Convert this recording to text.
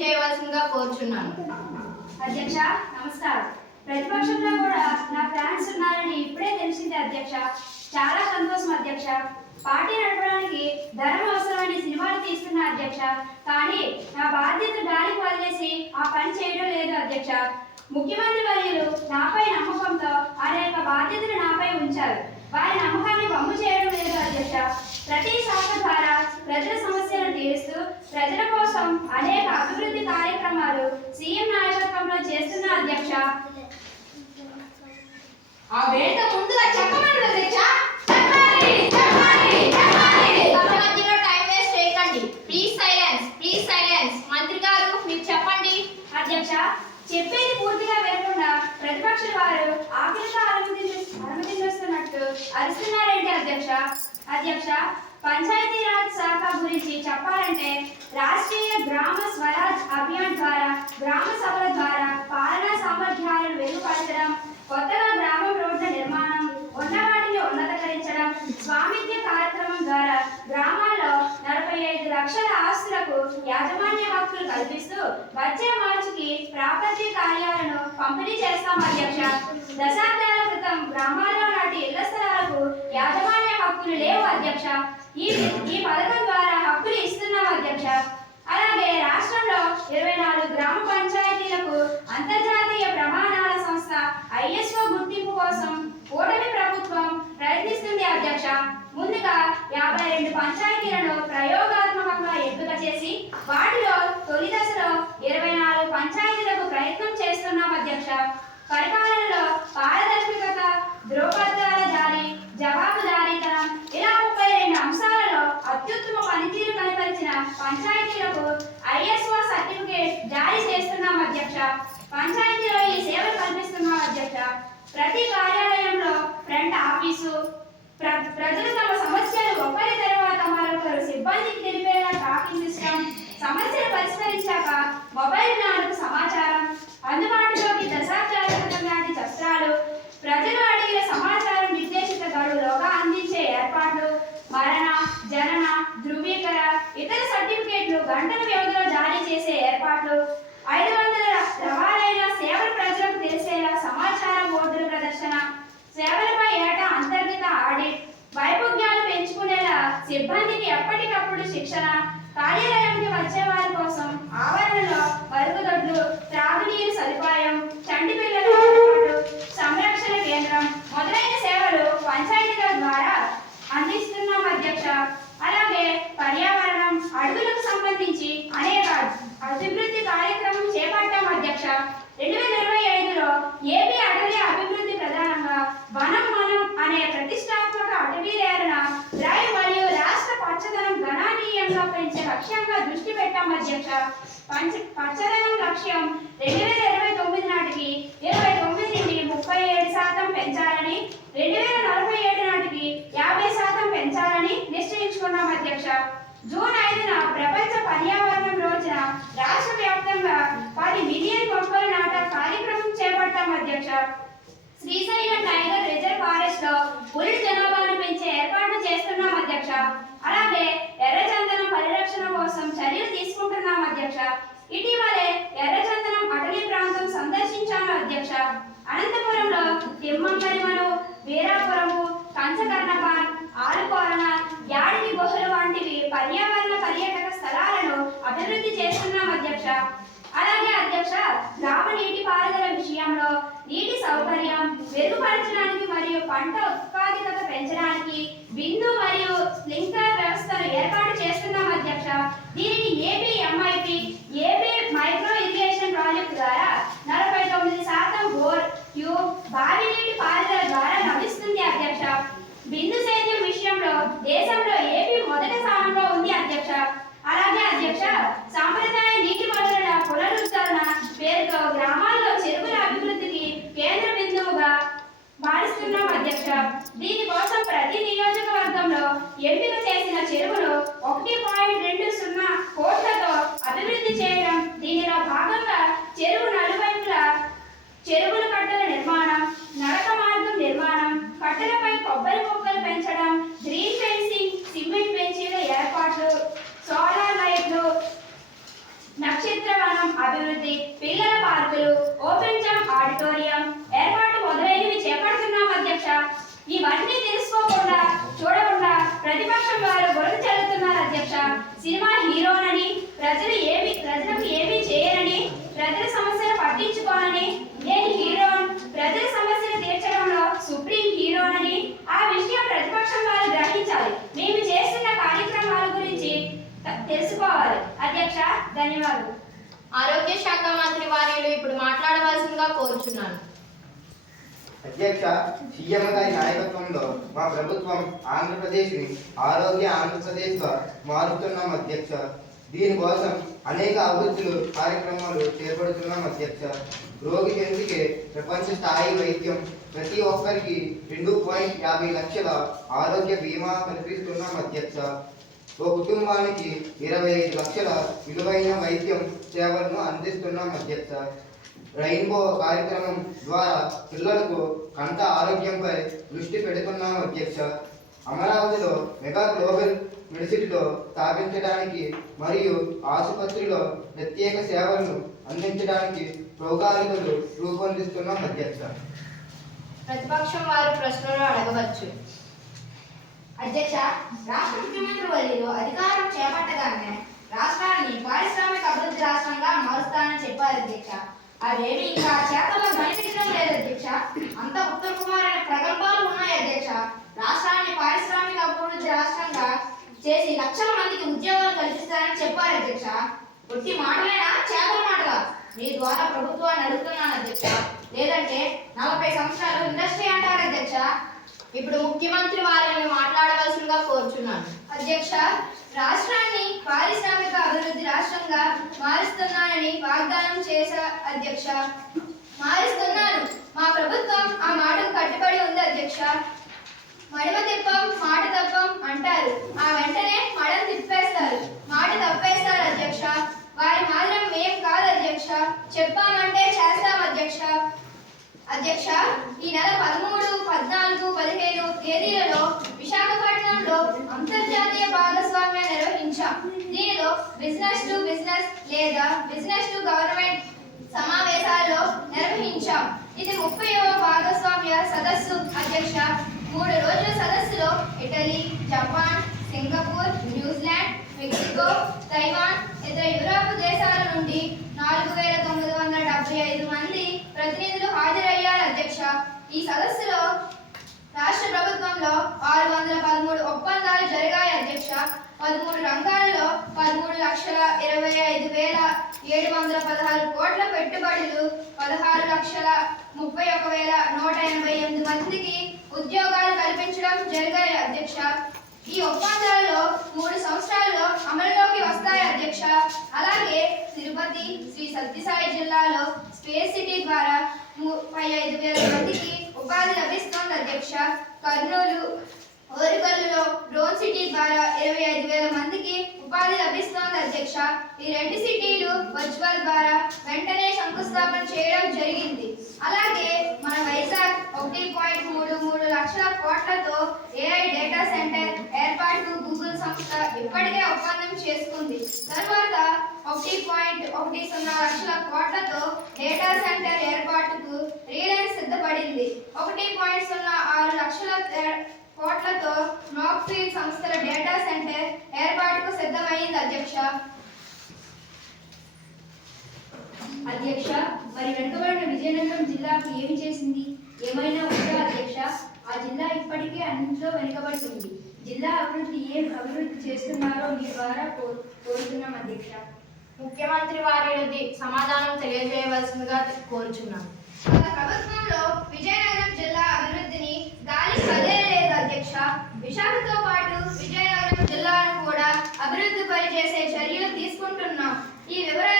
చేయవలసిందిగా కోరుచున్నాను. అధ్యక్ష నమస్కారం. ప్రతిపక్షంలో కూడా నా ఫ్యాన్స్ ఉన్నారని ఇప్పుడే తెలిసింది అధ్యక్ష. చాలా సంతోషం అధ్యక్ష. పార్టీ నడపడానికి ధర్మం అవసరమని సినిమాలు తీస్తున్నా అధ్యక్ష. కానీ నా బాధ్యతలు గాలికి వదిలేసి ఆ పని చేయడం లేదు అధ్యక్ష. ముఖ్యమంత్రి వర్యులు నాపై నమ్మకంతో అనేక బాధ్యతలు నాపై ఉంచారు. వారి నమ్మకాన్ని వమ్ము చేయడం లేదు అధ్యక్ష. ప్రతి శాఖ ద్వారా ప్రజల సమస్యలను తీరుస్తూ ప్రజల కోసం అనేక అభివృద్ధి కార్యక్రమాలు సీఎం నాయకత్వంలో చేస్తున్న అధ్యక్ష. ఆ వేట ముందుగా చెప్పమని అధ్యక్ష. టైం వేస్ట్ చేయకండి. Please silence. మంత్రి గారు మీకు చెప్పండి. అధ్యక్ష చెప్పేది పూర్తిగా వినకుండా ప్రతిపక్ష వారు ఆఖరిగా అనుమతిస్తున్నట్టు అరుస్తున్నారేంటి అధ్యక్ష? అధ్యక్ష పంచాయతీరాజ్ శాఖ గురించి చెప్పాలంటే రాష్ట్రీయ గ్రామ స్వరాజ్ అభియాన్ ద్వారా గ్రామ సభల ద్వారా పాలనా సామర్థ్యాలను మెరుగుపరచడం, కొత్తగా గ్రామం రోడ్ల నిర్మాణం, ఉన్న వాటిని ఉన్నతీకరించడం, స్వామిత్య కార్యక్రమం ద్వారా గ్రామాల్లో 45 లక్షల ఆస్తులకు యాజమాన్య హక్కులు కల్పిస్తూ వచ్చే మార్చికి ప్రాపర్టీ కార్యాలను పంపిణీ చేస్తాం అధ్యక్ష. దశాబ్దాల క్రితం గ్రామాల్లో నాటి ఇళ్ల స్థలాలకు యాజమాన్య హక్కులు లేవు అధ్యక్ష. ఈ పథకం ద్వారా హక్కులు ఇస్తున్నాం అధ్యక్ష. అలాగే రాష్ట్రంలో 24 గ్రామ పంచాయతీలకు అంతర్జాతీయ ప్రమాణాల సంస్థ ISO గుర్తింపు కోసం కూటమి ప్రభుత్వం ప్రయత్నిస్తుంది అధ్యక్ష. ముందుగా 52 పంచాయతీలను ప్రయోగాత్మకంగా ఎంపిక చేసి వాటిలో తొలి దశలో 24 పంచాయతీలకు ప్రయత్నం చేస్తున్నాం అధ్యక్ష. పరిపాలనలో పారదర్శకత, ధ్రువపత్రాల జారీ, జవాబుదారీతనం ఇలా 32 అంశాలలో అత్యుత్తమ పనితీరు కనపరిచిన పంచాయతీలకు ISO సర్టిఫికేట్ జారీ చేస్తున్నాం అధ్యక్ష. పంచాయతీలో ఈ సేవలు కల్పిస్తున్నాం అధ్యక్ష. ప్రతి కార్యాలయంలో ఫ్రంట్ ఆఫీసు ప్రజలు తమ సమస్యలు ఒకరి తర్వాత మరొకరు సిబ్బందికి తెలిపేలా ట్రాకింగ్ సిస్టమ్, సమస్యలు పరిష్కరించాక మొబైల్ నాలుగు సమాచారం, అందుబాటులోకి దశాబ్దాల క్రితం నాటి శస్త్రాలు, ప్రజలు అడిగిన సమాచారం నిర్దేశిత గడువులోగా అందించే ఏర్పాట్లు, మరణ, జనన, ధృవీకరణ, ఇతర సర్టిఫికేట్లు గంటల వ్యవధిలో జారీ చేసే ఏర్పాట్లు, 500 రవాలైన సేవలు ప్రజలకు తెలిసేలా సమాచార బోర్డుల ప్రదర్శన, సేవలపై ఏటా అంతర్గత ఆడిట్, వైపుణ్యాలు పెంచుకునేలా సిబ్బందికి ఎప్పటికప్పుడు శిక్షణ, కార్యాలయానికి వచ్చే వారి కోసం ఆవరణలో మరుగుదొడ్లు, త్రాగునీరు సదుపాయం, చంటి పిల్లల ఏర్పాటు, సంరక్షణ కేంద్రం మొదలైన సేవలు పంచాయతీల ద్వారా అందిస్తున్నాం అధ్యక్ష. అలాగే పర్యావరణం, అడవులకు సంబంధించి అనేక అభివృద్ధి కార్యక్రమం చేపట్టాం అధ్యక్ష. 2025లో ఏపీ అటవీ అభివృద్ధి ప్రధానంగా వనం మనం అనే ప్రతిష్టాత్మక అటవీరేరణ డ్రైవ్ మరియు రాష్ట్ర పచ్చదనం గణనీయంగా పెంచే లక్ష్యంగా దృష్టి పెట్టాం అధ్యక్ష. పచ్చదనం లక్ష్యం 2029 నాటికి 29 నుండి 37% పెంచాలని, 2047 నాటికి 50% పెంచాలని నిశ్చయించుకున్నాం అధ్యక్ష. జూన్ 5న ప్రపంచ పర్యావరణం రోజున రాష్ట్ర వ్యాప్తంగా 10 మిలియన్ మొక్కలు నాటే కార్యక్రమం చేపట్టాం అధ్యక్ష. శ్రీశైలం టైగర్ రిజర్వ్ ఫారెస్ట్ లో పులి జనాభాను పెంచే ఏర్పాట్లు చేస్తున్నాం అధ్యక్ష. అలాగే ఎర్రచందనం పరిరక్షణ కోసం చర్యలు తీసుకుంటున్నాం అధ్యక్ష. ఇటీవలే ఎర్రచందనం అటవీ ప్రాంతం సందర్శించాను అధ్యక్ష. అనంతపురంలో తిమ్మంగరిమను, వీరాపురము, కంచకర్ణపాన్, ఆలుకోరణ, యాడికి గుహలు వంటివి పర్యావరణ పర్యాటక స్థలాలను అభివృద్ధి చేస్తున్నాం అధ్యక్ష. అలాగే అధ్యక్ష గ్రామ నీటి పారుదల విషయంలో నీటి సౌకర్యం మెరుగుపరచడానికి మరియు పంట ఉత్పాదకత పెంచడానికి బిందు మరియు స్ప్రింక్లర్ వ్యవస్థను ఏర్పాటు చేస్తున్నాం అధ్యక్ష. దీనిని ఏపీ మైక్రో ఇరిగేషన్ ప్రాజెక్టు ద్వారా 49% బోర్, ట్యూబ్, బావి నీటి పారుదల ద్వారా లభిస్తుంది అధ్యక్ష. బిందు సేద్యం విషయంలో దేశంలో ఏపీ మొదటి స్థానంలో ఉంది అధ్యక్ష. అలాగే అధ్యక్ష సాంప్రదాయ నీటి వనరుల పునరుద్ధరణ పేరుతో గ్రామాల్లో చెరువుల అభివృద్ధికి కేంద్ర బిందువుగా మారుస్తున్నాం అధ్యక్ష. దీనికోసం ప్రతి నియోజకవర్గంలో ఎంపిక చేసిన చెరువును 1.20 కోట్లతో అభివృద్ధి చేయడం, దీనిలో భాగంగా చెరువు నలువైపులా చెరువుల కట్టల నిర్మాణం, నడక మార్గం నిర్మాణం, కట్టలపై కొబ్బరి మొక్కలు పెంచడం, గ్రీన్ ఫెన్సింగ్, సిమెంట్ బెంచీల ఏర్పాట్లు, సోలార్ లైట్లు, నక్షత్ర అభివృద్ధి, పిల్లల పార్కులు, ఓపెన్ జిమ్ ఆడిటోరియం ఏర్పాటు మొదలైనవి చేపడుతున్నాం అధ్యక్ష. ఇవన్నీ తెలుసుకోకుండా చూడకుండా ప్రతిపక్షం వారు బురద చల్లుతున్నారు అధ్యక్ష. సినిమా హీరోనని, ప్రజలకు ఏమీ చేయనని, ప్రజల సమస్యలు పట్టించుకోనని, నేను హీరోన్, ప్రజల సమస్యలు తీర్చడంలో సుప్రీం హీరోనని ఆ విషయం ప్రతిపక్షం వారు గ్రహించాలి. మేము చేస్తున్న కార్యక్రమాల గురించి తెలుసుకోవాలి అధ్యక్ష. ధన్యవాదాలు. ఆరోగ్య శాఖ మంత్రి వారిలు ఇప్పుడు మాట్లాడవలసిందిగా కోరుచున్నాను. అధ్యక్ష, సీఎం గారి నాయకత్వంలో మా ప్రభుత్వం ఆంధ్రప్రదేశ్ని ఆరోగ్య ఆంధ్రప్రదేశ్గా మారుతున్నాం అధ్యక్ష. దీనికోసం అనేక అభివృద్ధులు కార్యక్రమాలు చేపడుతున్నాం అధ్యక్ష. రోగి చెందికే ప్రపంచ స్థాయి వైద్యం, ప్రతి ఒక్కరికి 2.50 లక్షల ఆరోగ్య బీమా కల్పిస్తున్నాం అధ్యక్ష. ఓ కుటుంబానికి 25 లక్షల విలువైన వైద్యం సేవలను అందిస్తున్నాం అధ్యక్ష. రెయిన్బో కార్యక్రమం ద్వారా పిల్లలకు కంట ఆరోగ్యంపై దృష్టి పెడుతున్నాం అధ్యక్ష. అమరావతిలో మెగా గ్లోబల్ మెడిసిటీలో స్థాపించడానికి మరియు ఆసుపత్రిలో ప్రత్యేక సేవలను అందించడానికి ప్రణాళికలు రూపొందిస్తున్నాం అధ్యక్ష. ప్రతిపక్షం వారు ప్రశ్నలు అడగవచ్చు. అధ్యక్ష, రాష్ట్ర ముఖ్యమంత్రి వర్యులు అధికారం చేపట్టగానే రాష్ట్రాన్ని పారిశ్రామిక అభివృద్ధి రాష్ట్రంగా మారుస్తానని చెప్పారు అధ్యక్ష. అవేమి ఇంకా చేతల్లో కనిపించడం లేదు అధ్యక్ష. అంత ఉత్తర కుమార్ అనే ప్రగల్భాలు ఉన్నాయి అధ్యక్ష. రాష్ట్రాన్ని పారిశ్రామిక అభివృద్ధి రాష్ట్రంగా చేసి లక్షల మందికి ఉద్యోగాలు కల్పిస్తారని చెప్పారు అధ్యక్ష. ఒట్టి మాటలేనా, చేతల మాటలా? మీ ద్వారా ప్రభుత్వాన్ని అడుగుతున్నాను అధ్యక్ష. లేదంటే 40 సంవత్సరాలు ఇండస్ట్రీ అంటారు అధ్యక్ష. ఇప్పుడు ముఖ్యమంత్రి వారిని మాట్లాడవలసిందిగా కోరుచున్నాను. అధ్యక్ష, రాష్ట్రాన్ని పారిశ్రామిక అభివృద్ధి రాష్ట్రంగా మారుస్తున్నానని వాగ్దానం చేశా అధ్యక్ష. మారుస్తున్నాను. మా ప్రభుత్వం ఆ మాటకు కట్టుబడి ఉంది అధ్యక్ష. మడమ తిప్పం మాట తప్పం అంటారు, ఆ వెంటనే మడం తిప్పేస్తారు, మాట తప్పేస్తారు అధ్యక్ష. వారి మాత్రం మేం కాదు అధ్యక్ష, చెప్పామంటే చేస్తాం అధ్యక్ష. అధ్యక్ష, ఈ నెల 13, 14, 15 తేదీలలో విశాఖపట్నంలో అంతర్జాతీయ భాగస్వామ్య నిర్వహించాం. దీనిలో బిజినెస్ టు బిజినెస్ లేదా బిజినెస్ టు గవర్నమెంట్ సమావేశాల్లో నిర్వహించాం. ఇది 30వ భాగస్వామ్య సదస్సు అధ్యక్ష. 3 రోజుల సదస్సులో Italy, Japan, Singapore, New Zealand, Mexico, Taiwan, ఇతర యూరోప్ దేశాల నుండి 4975 మంది ప్రతినిధులు హాజరయ్యారు అధ్యక్ష. ఈ సదస్సులో రాష్ట్ర ప్రభుత్వంలో 613 ఒప్పందాలు జరిగాయి అధ్యక్ష. 13 రంగాలలో 13,25,716 కోట్ల పెట్టుబడులు, 16,31,188 మందికి ఉద్యోగాలు కల్పించడం జరిగాయి అధ్యక్ష. ఈ ఒప్పందాలలో 3 సంవత్సరాల్లో అమలులోకి వస్తాయి అధ్యక్ష. అలాగే తిరుపతి, శ్రీ సత్యసాయి జిల్లాలో స్పేస్ సిటీ ద్వారా 35,000 మందికి ఉపాధి లభిస్తోంది అధ్యక్ష. కర్నూలు, ఓరుగల్లులో డ్రోన్ సిటీ ద్వారా 25,000 మందికి ఉపాధి లభిస్తోంది అధ్యక్ష. ఈ 2 సిటీలు వర్చువల్ ద్వారా వెంటనే శంకుస్థాపన చేయడం జరిగింది. అలాగే మన వైజాగ్ 1.33 లక్షల కోట్లతో AI డేటా సెంటర్ ఏర్పాటుకు గూగుల్ సంస్థ ఇప్పటికే ఒప్పందం చేసుకుంది. తర్వాత 1.10 లక్షల కోట్లతో డేటా సెంటర్ ఏర్పాటుకు రిలయన్స్ సిద్ధపడింది. 1.06 లక్షల కోట్లతో నాక్ఫీల్డ్ సంస్థల డేటా సెంటర్ ఏర్పాటుకు సిద్ధమైంది అధ్యక్ష. అధ్యక్ష, మరి వెనుకబడిన విజయనగరం జిల్లాకు ఏమి చేసింది? ఏమైనా ఉందా అధ్యక్ష? ఆ జిల్లా ఇప్పటికే అన్నింటిలో వెనుకబడి ఉంది. జిల్లా ఏం అభివృద్ధి చేస్తున్నారో మీ ద్వారా కోరుతున్నాం అధ్యక్ష. ముఖ్యమంత్రి వారి సమాధానం తెలియజేయవలసిందిగా కోరుచున్నాను. మన ప్రభుత్వంలో విజయనగరం జిల్లా అభివృద్ధిని గాలి కదిలేదు అధ్యక్ష. విశాఖతో పాటు విజయనగరం జిల్లాను కూడా అభివృద్ధి పరిచేసే చర్యలు తీసుకుంటున్నాం. ఈ వివరాలు